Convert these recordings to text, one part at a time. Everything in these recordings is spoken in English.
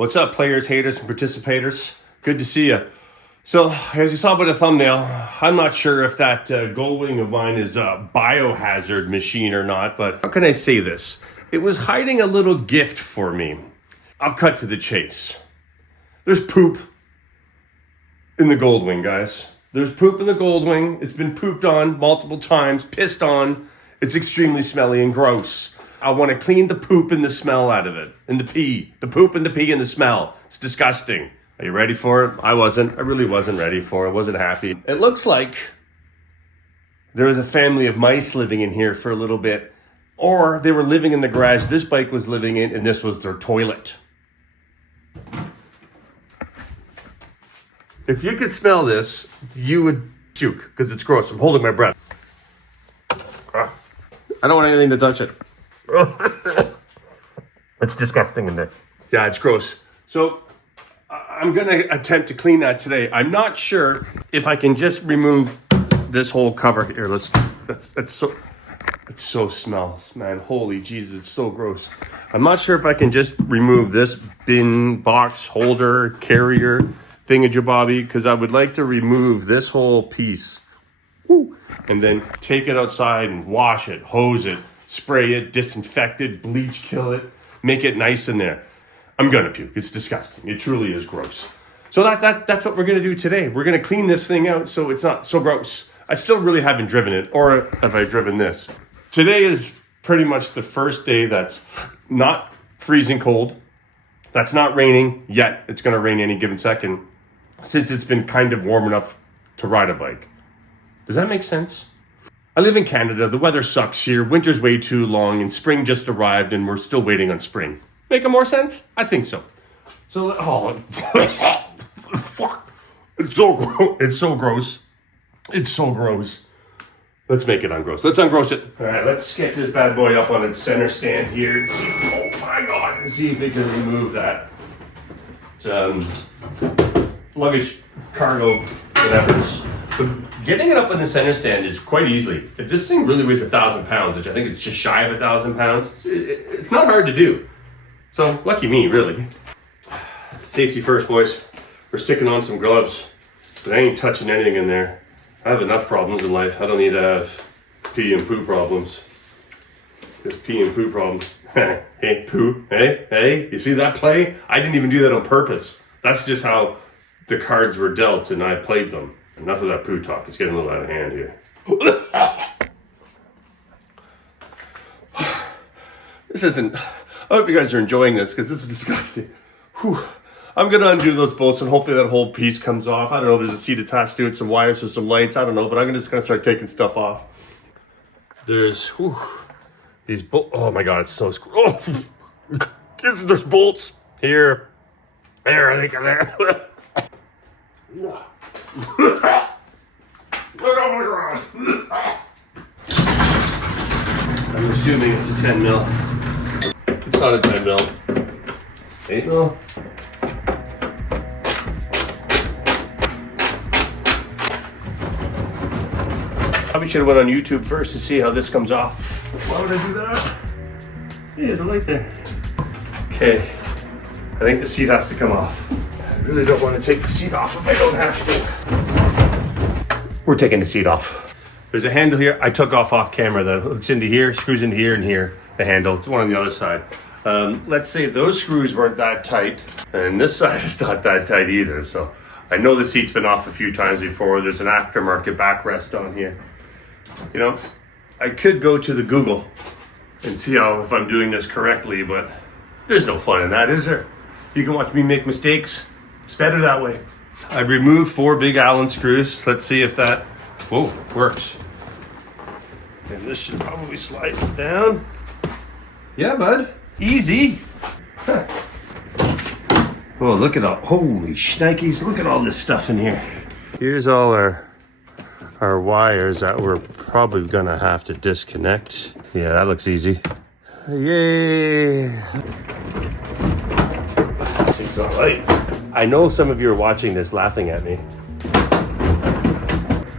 What's up, players, haters, and participators? Good to see you. So, as you saw by the thumbnail, I'm not sure if that GoldWing of mine is a biohazard machine or not, but how can I say this? It was hiding a little gift for me. I'll cut to the chase. There's poop in the GoldWing, guys. There's poop in the GoldWing. It's been pooped on multiple times, pissed on. It's extremely smelly and gross. I want to clean the poop and the smell out of it. And the pee. The poop and the pee and the smell. It's disgusting. Are you ready for it? I wasn't. I really wasn't ready for it. I wasn't happy. It looks like there was a family of mice living in here for a little bit. Or they were living in the garage this bike was living in, and this was their toilet. If you could smell this, you would puke, because it's gross. I'm holding my breath. I don't want anything to touch it. It's disgusting in there. Yeah, it's gross. So I'm going to attempt to clean that today. I'm not sure if I can just remove this whole cover here. It's so smells, man. Holy Jesus, it's so gross. I'm not sure if I can just remove this bin, box, holder, carrier, thingamajobobby, because I would like to remove this whole piece. Woo. And then take it outside and wash it, hose it, spray it, disinfect it, bleach kill it, make it nice in there. I'm gonna puke. It's disgusting. It truly is gross. So that's what we're gonna do today. We're gonna clean this thing out so it's not so gross. I still really haven't driven it, or have I driven this? Today is pretty much the first day that's not freezing cold. That's not raining yet. It's gonna rain any given second, since it's been kind of warm enough to ride a bike. Does that make sense? I live in Canada. The weather sucks here. Winter's way too long and spring just arrived and we're still waiting on spring. Make more sense? I think so. So, fuck. It's so gross. It's so gross. It's so gross. Let's make it ungross. Let's ungross it. All right, let's get this bad boy up on its center stand here. And see, oh my God. And see if we can remove that. Luggage, cargo, whatever. But getting it up on the center stand is quite easily. If this thing really weighs 1,000 pounds, which I think it's just shy of 1,000 pounds, it's not hard to do. So lucky me, really. Safety first, boys. We're sticking on some gloves, but I ain't touching anything in there. I have enough problems in life. I don't need to have pee and poo problems. There's pee and poo problems. Hey, poo. Hey, you see that play? I didn't even do that on purpose. That's just how the cards were dealt and I played them. Enough of that poo talk. It's getting a little out of hand here. This isn't... I hope you guys are enjoying this because this is disgusting. Whew. I'm going to undo those bolts and hopefully that whole piece comes off. I don't know if there's a seat attached to it, some wires or some lights. I don't know, but I'm just going to start taking stuff off. There's... these bolts... Oh my God, it's so... There's bolts. Here. There, I think I'm there. I'm assuming it's a 10 mil. It's not a 10 mil. 8 mil. Probably should have went on YouTube first to see how this comes off. Why would I do that? Hey, there's a light there. Okay, I think the seat has to come off. I really don't want to take the seat off if I don't have to. We're taking the seat off. There's a handle here I took off camera that hooks into here, screws into here and here, the handle. It's one on the other side. Let's say those screws weren't that tight, and this side is not that tight either. So I know the seat's been off a few times before. There's an aftermarket backrest on here. You know, I could go to the Google and see if I'm doing this correctly, but there's no fun in that, is there? You can watch me make mistakes. It's better that way. I removed 4 big Allen screws. Let's see if that, works. And this should probably slide down. Yeah, bud. Easy. Huh. Oh, look at all, holy shnikes, look at all this stuff in here. Here's all our wires that we're probably gonna have to disconnect. Yeah, that looks easy. Yay. This thing's not light. I know some of you are watching this laughing at me.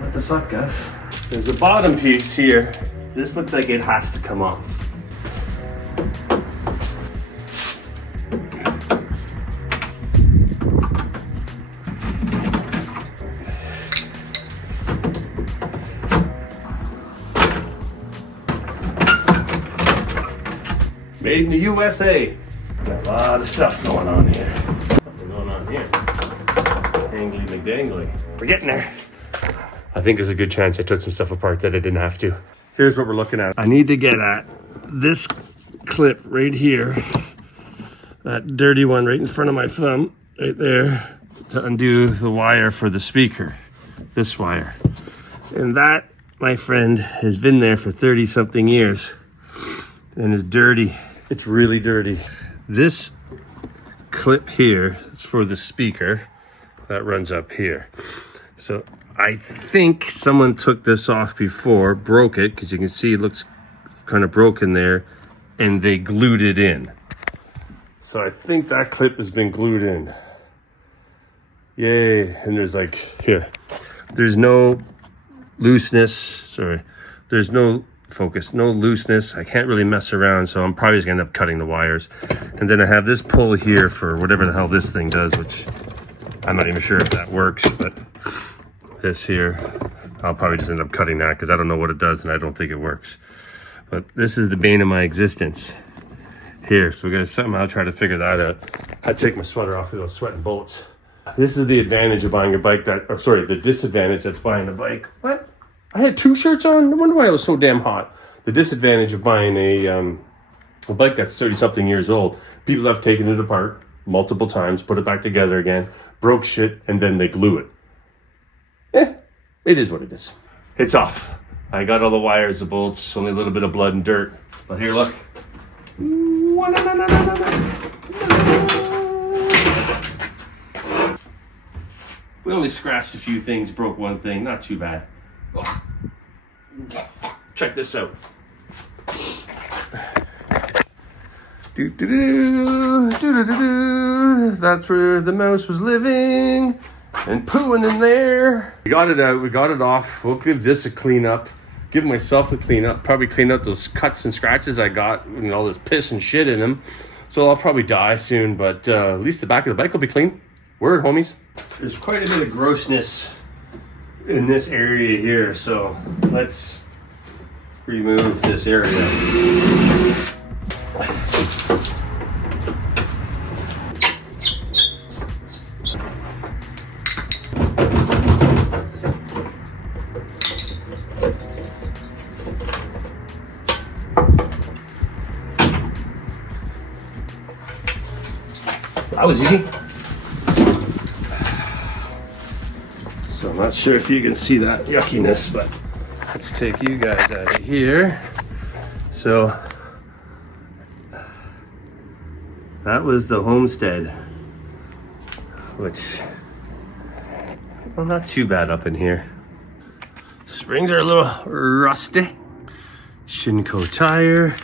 What the fuck, Gus? There's a bottom piece here. This looks like it has to come off. Made in the USA. Got a lot of stuff going on here. Something going on here. Angly McDangly. We're getting there. I think there's a good chance I took some stuff apart that I didn't have to. Here's what we're looking at. I need to get at this clip right here. That dirty one right in front of my thumb, right there, to undo the wire for the speaker. This wire. And that, my friend, has been there for 30 something years and is dirty. It's really dirty. This clip here is for the speaker that runs up here. So I think someone took this off before, broke it, because you can see it looks kind of broken there, and they glued it in. So I think that clip has been glued in. Yay. And there's like, here, there's no looseness, sorry, there's no focus, no looseness. I can't really mess around, so I'm probably just gonna end up cutting the wires. And then I have this pull here for whatever the hell this thing does, which I'm not even sure if that works, but this here, I'll probably just end up cutting that because I don't know what it does and I don't think it works. But this is the bane of my existence here, so we're gonna somehow try to figure that out. I'd take my sweater off because I was sweating bullets. This is the advantage of buying a bike that, or sorry, the disadvantage that's buying a bike. What? I had 2 shirts on? No wonder why I was so damn hot. The disadvantage of buying a bike that's 30 something years old. People have taken it apart multiple times, put it back together again, broke shit, and then they glue it. It is what it is. It's off. I got all the wires, the bolts, only a little bit of blood and dirt. But here, look. We only scratched a few things, broke one thing, not too bad. Check this out. That's where the mouse was living and pooing in there. We got it out, we got it off. We'll give this a clean up, give myself a clean up, probably clean up those cuts and scratches I got and all this piss and shit in them. So I'll probably die soon, but at least the back of the bike will be clean. Word, homies. There's quite a bit of grossness in this area here, so let's remove this area. That was easy. So I'm not sure if you can see that yuckiness, but let's take you guys out of here. So that was the homestead, which, well, not too bad up in here. Springs are a little rusty. Shinko tire.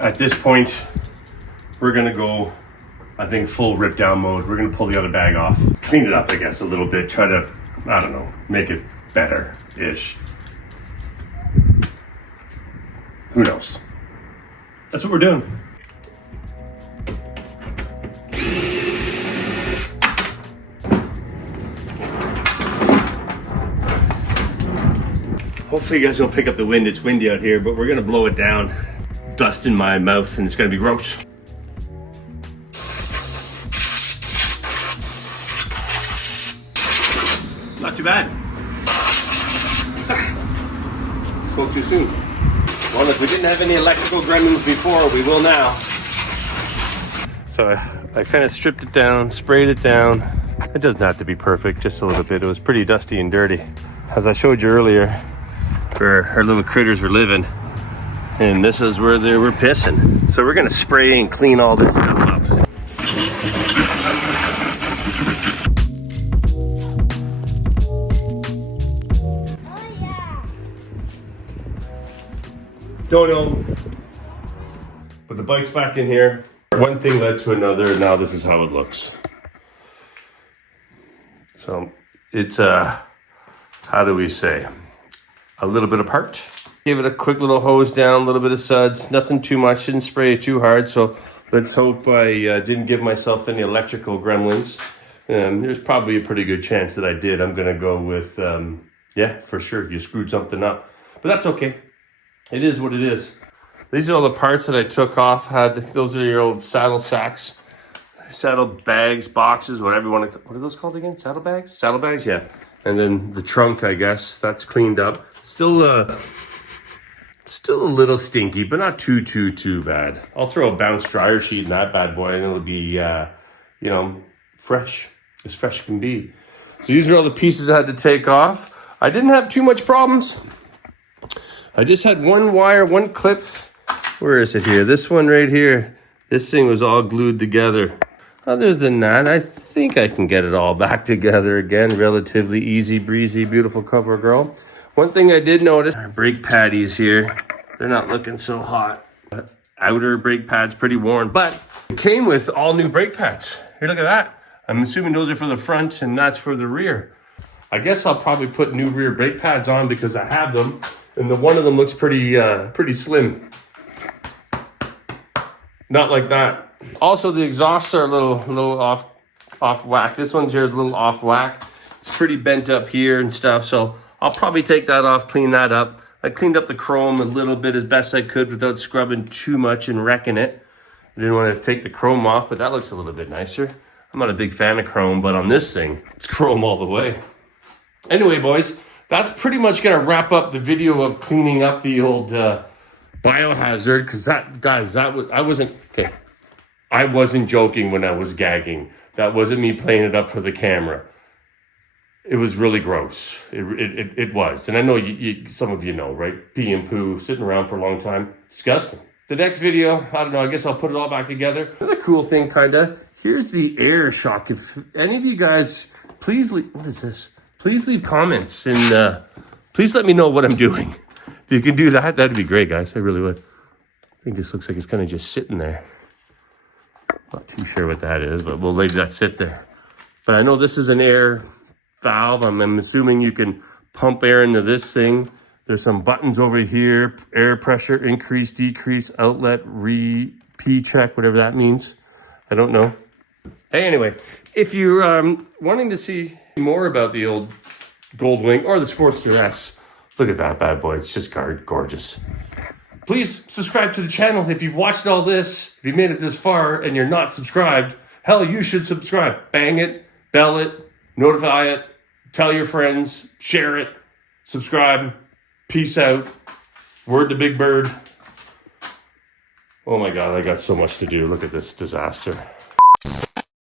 At this point, we're gonna go, I think, full rip down mode. We're gonna pull the other bag off, clean it up, I guess, a little bit, try to, I don't know, make it better-ish. Who knows? That's what we're doing. Hopefully you guys don't pick up the wind. It's windy out here, but we're gonna blow it down. Dust in my mouth and it's gonna be gross. Not too bad. Spoke too soon. Well, if we didn't have any electrical gremlins before, we will now. So I kind of stripped it down, sprayed it down. It doesn't have to be perfect, just a little bit. It was pretty dusty and dirty. As I showed you earlier, where our little critters were living, and this is where they were pissing. So we're gonna spray and clean all this stuff up. Don't know. But the bike's back in here. One thing led to another. Now this is how it looks. So it's how do we say? A little bit apart. Give it a quick little hose down, a little bit of suds, nothing too much, didn't spray it too hard. So let's hope I didn't give myself any electrical gremlins. There's probably a pretty good chance that I did. I'm gonna go with, yeah, for sure, you screwed something up. But that's okay. It is what it is. These are all the parts that I took off. Those are your old saddle sacks, saddle bags, boxes, whatever you want to. What are those called again? Saddle bags? Saddle bags, yeah. And then the trunk, I guess, that's cleaned up. Still a little stinky, but not too bad. I'll throw a bounce dryer sheet in that bad boy, and it'll be, fresh, as fresh can be. So these are all the pieces I had to take off. I didn't have too much problems. I just had one wire, one clip. Where is it here? This one right here. This thing was all glued together. Other than that, I think I can get it all back together again. Relatively easy breezy, beautiful cover girl. One thing I did notice, our brake patties here, they're not looking so hot. Outer brake pads pretty worn, but it came with all new brake pads. Here, look at that. I'm assuming those are for the front and that's for the rear. I guess I'll probably put new rear brake pads on because I have them, and one of them looks pretty slim. Not like that. Also, the exhausts are a little off whack. This one's here is a little off whack. It's pretty bent up here and stuff, so I'll probably take that off, clean that up. I cleaned up the chrome a little bit as best I could without scrubbing too much and wrecking it. I didn't want to take the chrome off, but that looks a little bit nicer. I'm not a big fan of chrome, but on this thing, it's chrome all the way. Anyway, boys, that's pretty much going to wrap up the video of cleaning up the old biohazard, because I wasn't joking when I was gagging. That wasn't me playing it up for the camera. It was really gross. It was. And I know some of you know, right? Pee and poo, sitting around for a long time. Disgusting. The next video, I don't know, I guess I'll put it all back together. Another cool thing, kinda, here's the air shock. If any of you guys, please leave, what is this? Please leave comments and please let me know what I'm doing. If you can do that, that'd be great, guys. I really would. I think this looks like it's kind of just sitting there. Not too sure what that is, but we'll leave that sit there. But I know this is an air valve. I'm assuming you can pump air into this thing. There's some buttons over here. Air pressure, increase, decrease, outlet, P check, whatever that means. I don't know. Hey, anyway, if you're wanting to see more about the old GoldWing or the Sportster S, look at that bad boy. It's just gorgeous. Please subscribe to the channel. If you've watched all this, if you made it this far and you're not subscribed, hell, you should subscribe. Bang it, bell it, notify it, tell your friends, share it, subscribe. Peace out. Word to Big Bird. Oh my God, I got so much to do. Look at this disaster.